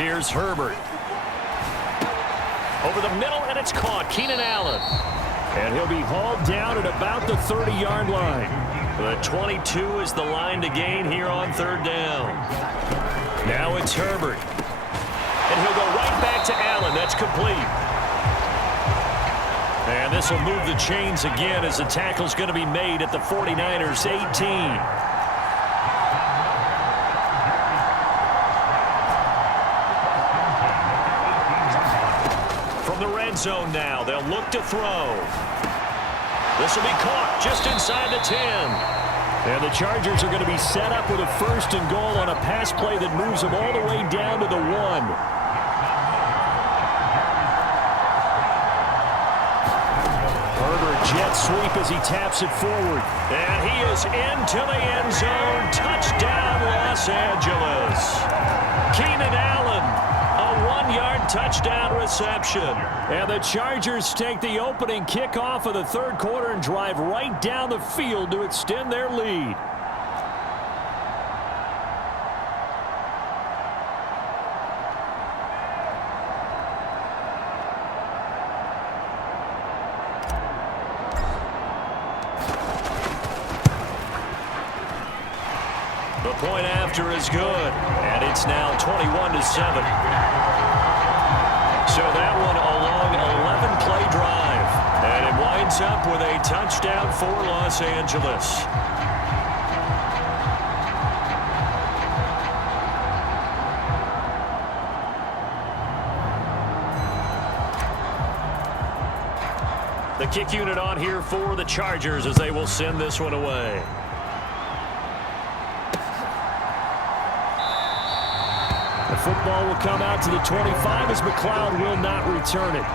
Here's Herbert. Over the middle, and it's caught. Keenan Allen. And he'll be hauled down at about the 30-yard line. The 22 is the line to gain here on third down. Now it's Herbert. And he'll go right back to Allen. That's complete. And this will move the chains again as the tackle's going to be made at the 49ers 18. The red zone now. They'll look to throw. This will be caught just inside the 10. And the Chargers are going to be set up with a first and goal on a pass play that moves them all the way down to the 1. Herbert jet sweep as he taps it forward. And he is into the end zone. Touchdown, Los Angeles. Keenan Allen. 1-yard touchdown reception. And the Chargers take the opening kickoff of the third quarter and drive right down the field to extend their lead. The point after is good, and it's now 21-7. So that one a long 11-play drive. And it winds up with a touchdown for Los Angeles. The kick unit on here for the Chargers as they will send this one away. The football will come out to the 25 as McLeod will not return it.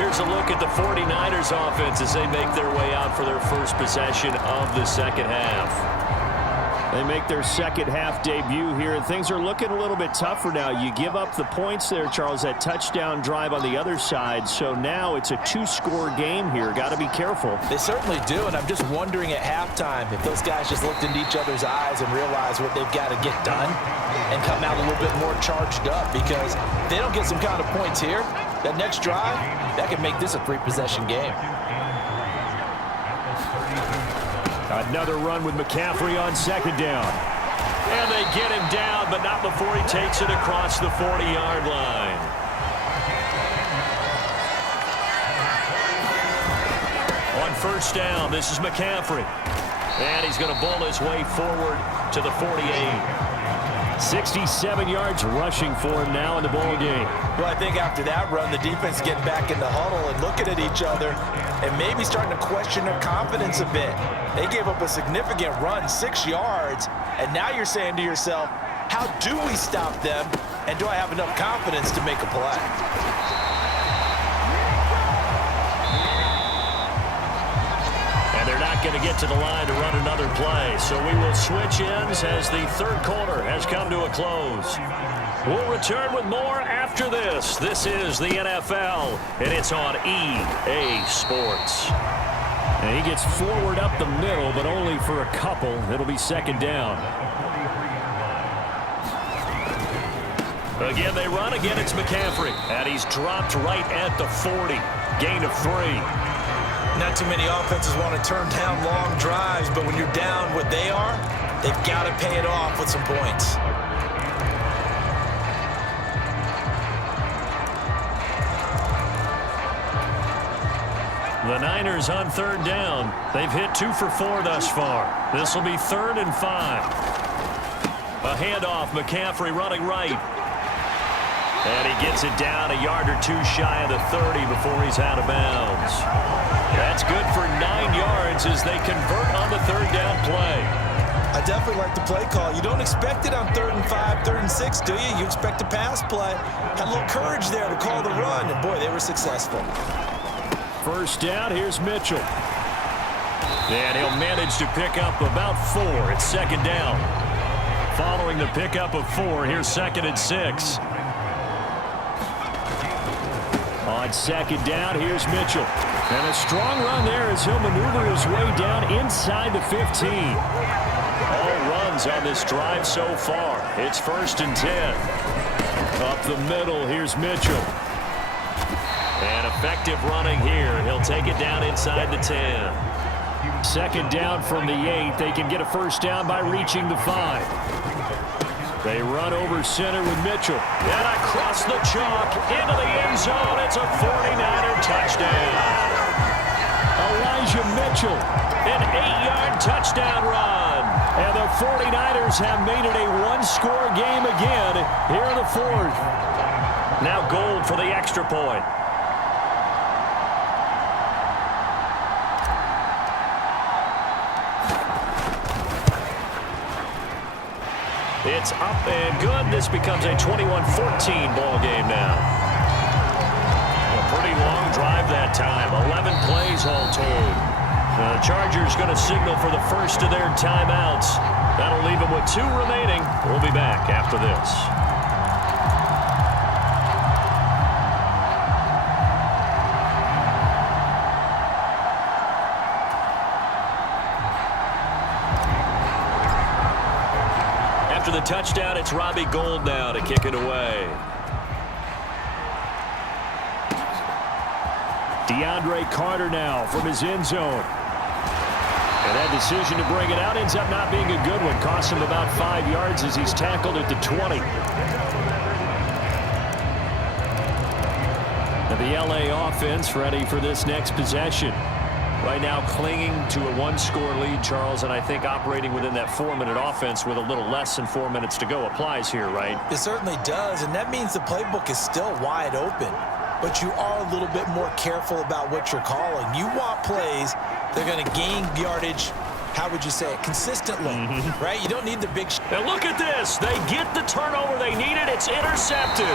Here's a look at the 49ers offense as they make their way out for their first possession of the second half. They make their second half debut here, and things are looking a little bit tougher now. You give up the points there, Charles, that touchdown drive on the other side. So now it's a 2-score game here. Got to be careful. They certainly do, and I'm just wondering at halftime if those guys just looked into each other's eyes and realized what they've got to get done and come out a little bit more charged up, because if they don't get some kind of points here, that next drive, that could make this a 3-possession game. Another run with McCaffrey on second down. And they get him down, but not before he takes it across the 40-yard line. On first down, this is McCaffrey. And he's going to bowl his way forward to the 48. 67 yards rushing for him now in the ball game. Well, I think after that run, the defense getting back in the huddle and looking at each other and maybe starting to question their confidence a bit. They gave up a significant run, 6 yards, and now you're saying to yourself, how do we stop them, and do I have enough confidence to make a play? And they're not going to get to the line to run another play. So we will switch ends as the third quarter has come to a close. We'll return with more after this. This is the NFL, and it's on EA Sports. And he gets forward up the middle, but only for a couple. It'll be second down. Again, they run. Again, it's McCaffrey. And he's dropped right at the 40. Gain of 3. Not too many offenses want to turn down long drives, but when you're down what they are, they've got to pay it off with some points. The Niners on third down. They've hit 2 for 4 thus far. This will be 3rd and 5. A handoff, McCaffrey running right. And he gets it down a yard or 2 shy of the 30 before he's out of bounds. That's good for 9 yards as they convert on the third down play. I definitely like the play call. You don't expect it on 3rd and 5, 3rd and 6, do you? You expect a pass play. Had a little courage there to call the run, and boy, they were successful. First down, here's Mitchell. And he'll manage to pick up about 4. It's second down. Following the pickup of 4, here's 2nd and 6. On second down, here's Mitchell. And a strong run there as he'll maneuver his way down inside the 15. All run runs on this drive so far. It's 1st and 10. Up the middle, here's Mitchell. And effective running here. He'll take it down inside the 10. 2nd down from the 8. They can get a 1st down by reaching the 5. They run over center with Mitchell. And across the chalk into the end zone. It's a 49er touchdown. Elijah Mitchell, an 8-yard touchdown run. And the 49ers have made it a one-score game again here in the 4th. Now Gold for the extra point. It's up and good. This becomes a 21-14 ball game now. A pretty long drive that time. 11 plays all told. The Chargers going to signal for the first of their timeouts. That'll leave them with 2 remaining. We'll be back after this. After the touchdown, it's Robbie Gould now to kick it away. DeAndre Carter now from his end zone. And that decision to bring it out ends up not being a good one. Costs him about 5 yards as he's tackled at the 20. And the LA offense ready for this next possession. Right now clinging to a one-score lead, Charles, and I think operating within that 4-minute offense with a little less than 4 minutes to go applies here, right? It certainly does, and that means the playbook is still wide open. But you are a little bit more careful about what you're calling. You want plays that are going to gain yardage, how would you say it, consistently, right? You don't need the big... And look at this. They get the turnover they needed. It's intercepted.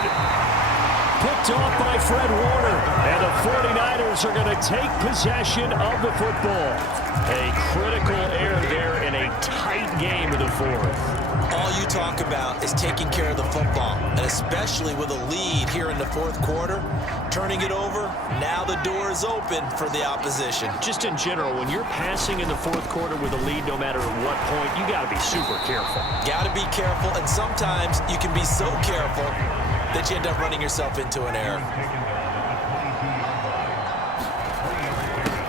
Picked off by Fred Warner. And the 49ers are going to take possession of the football. A critical error there in a tight game in the 4th. All you talk about is taking care of the football, and especially with a lead here in the 4th quarter, turning it over, now the door is open for the opposition. Just in general, when you're passing in the 4th quarter with a lead, no matter at what point, you got to be super careful. Got to be careful, and sometimes you can be so careful that you end up running yourself into an error.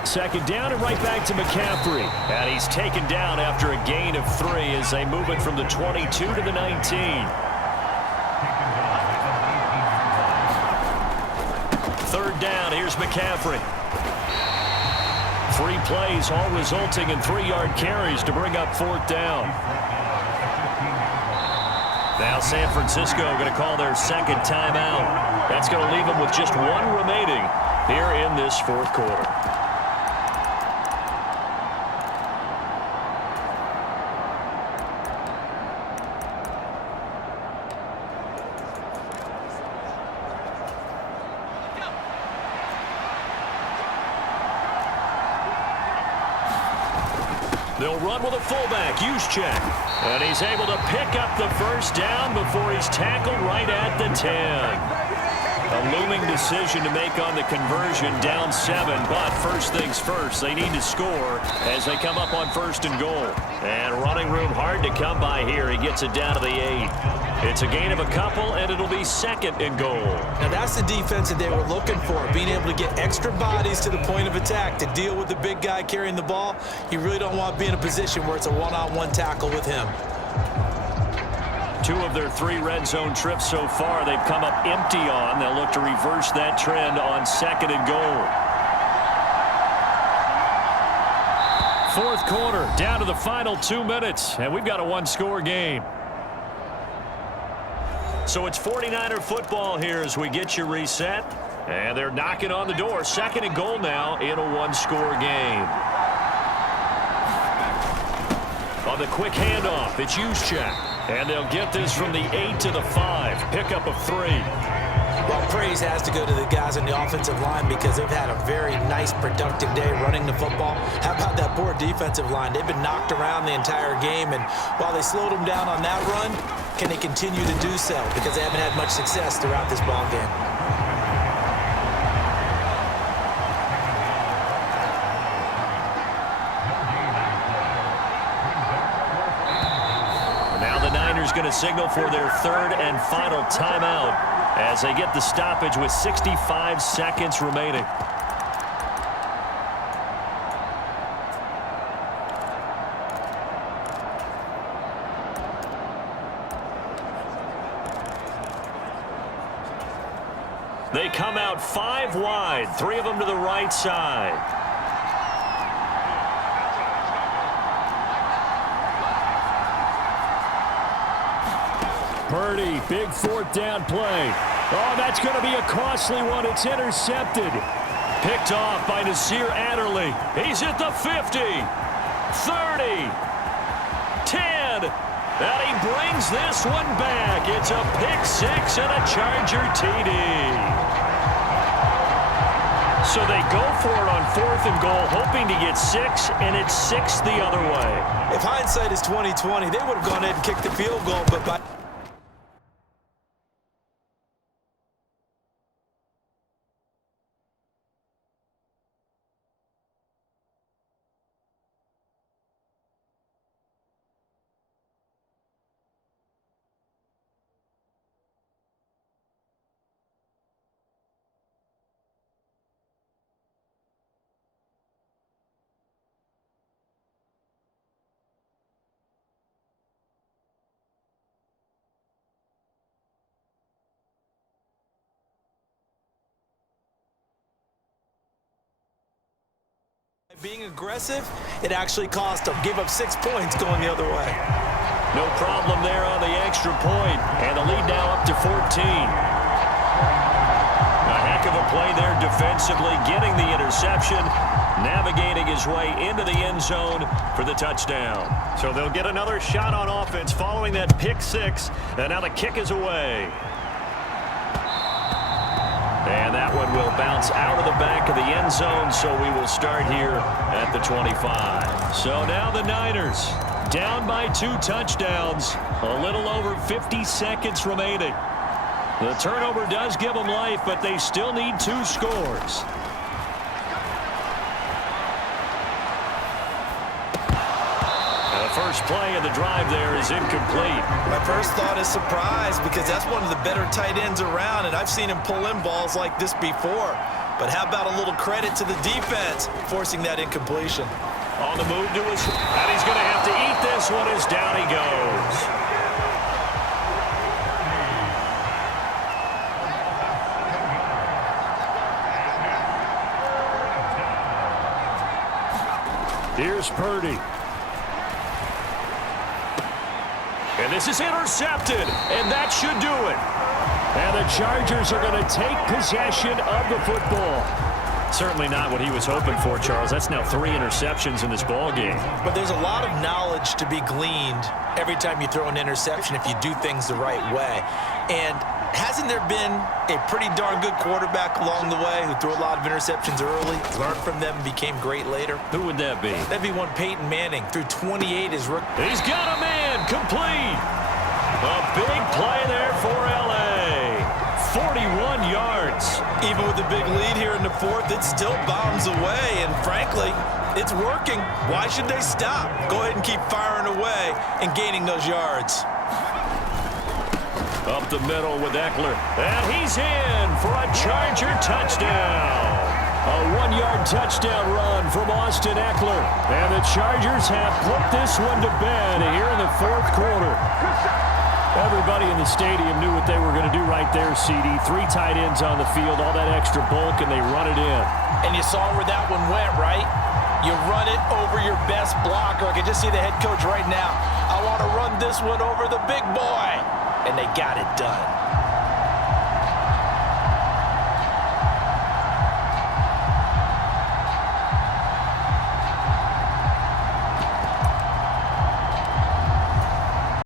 2nd down and right back to McCaffrey. And he's taken down after a gain of 3 as they move it from the 22 to the 19. 3rd down, here's McCaffrey. 3 plays, all resulting in 3-yard carries to bring up 4th down. Now San Francisco going to call their 2nd timeout. That's going to leave them with just 1 remaining here in this 4th quarter. They'll run with a fullback, Juszczyk. And he's able to pick up the 1st down before he's tackled right at the 10. A looming decision to make on the conversion, down 7. But first things first, they need to score as they come up on 1st and goal. And running room hard to come by here. He gets it down to the 8. It's a gain of a couple, and it'll be 2nd and goal. Now that's the defense that they were looking for, being able to get extra bodies to the point of attack to deal with the big guy carrying the ball. You really don't want to be in a position where it's a one-on-one tackle with him. 2 of their 3 red zone trips so far, they've come up empty on. They'll look to reverse that trend on 2nd and goal. 4th quarter, down to the final 2 minutes, and we've got a one-score game. So it's 49er football here as we get you reset. And they're knocking on the door. 2nd and goal now in a one-score game. On the quick handoff, it's Juszczyk. And they'll get this from the 8 to the 5. Pickup of 3. Well, praise has to go to the guys on the offensive line because they've had a very nice, productive day running the football. How about that poor defensive line? They've been knocked around the entire game, and while they slowed them down on that run, can they continue to do so? Because they haven't had much success throughout this ball game. Niners going to signal for their third and final timeout as they get the stoppage with 65 seconds remaining. They come out 5 wide, 3 of them to the right side. Purdy, big fourth down play. Oh, that's going to be a costly one. It's intercepted. Picked off by Nasir Adderley. He's at the 50, 30, 10. And he brings this one back. It's a pick 6 and a Charger TD. So they go for it on 4th and goal, hoping to get 6, and it's 6 the other way. If hindsight is 20/20, they would have gone ahead and kicked the field goal, but by being aggressive, it actually cost them. Gave up 6 points going the other way. No problem there on the extra point, and the lead now up to 14. A heck of a play there defensively, getting the interception, navigating his way into the end zone for the touchdown. So they'll get another shot on offense following that pick 6, and now the kick is away. And that one will bounce out of the back of the end zone, so we will start here at the 25. So now the Niners down by 2 touchdowns, a little over 50 seconds remaining. The turnover does give them life, but they still need 2 scores. The first play of the drive there is incomplete. My first thought is surprise, because that's one of the better tight ends around, and I've seen him pull in balls like this before. But how about a little credit to the defense forcing that incompletion? On the move to his, and he's going to have to eat this one as down he goes. Here's Purdy. And this is intercepted, and that should do it. And the Chargers are going to take possession of the football. Certainly not what he was hoping for, Charles. That's now 3 interceptions in this ball game. But there's a lot of knowledge to be gleaned every time you throw an interception if you do things the right way. And hasn't there been a pretty darn good quarterback along the way who threw a lot of interceptions early, learned from them, and became great later? Who would that be? That'd be one Peyton Manning, threw 28 as rookie. He's got a man, complete. A big play there for L.A. 41 yards. Even with the big lead here in the 4th, it still bombs away, and frankly, it's working. Why should they stop? Go ahead and keep firing away and gaining those yards. Up the middle with Eckler, and he's in for a Charger touchdown. A 1-yard touchdown run from Austin Eckler, and the Chargers have put this one to bed here in the 4th quarter. Everybody in the stadium knew what they were going to do right there, CD. 3 tight ends on the field, all that extra bulk, and they run it in. And you saw where that one went, right? You run it over your best blocker. I can just see the head coach right now. I want to run this one over the big boy. And they got it done.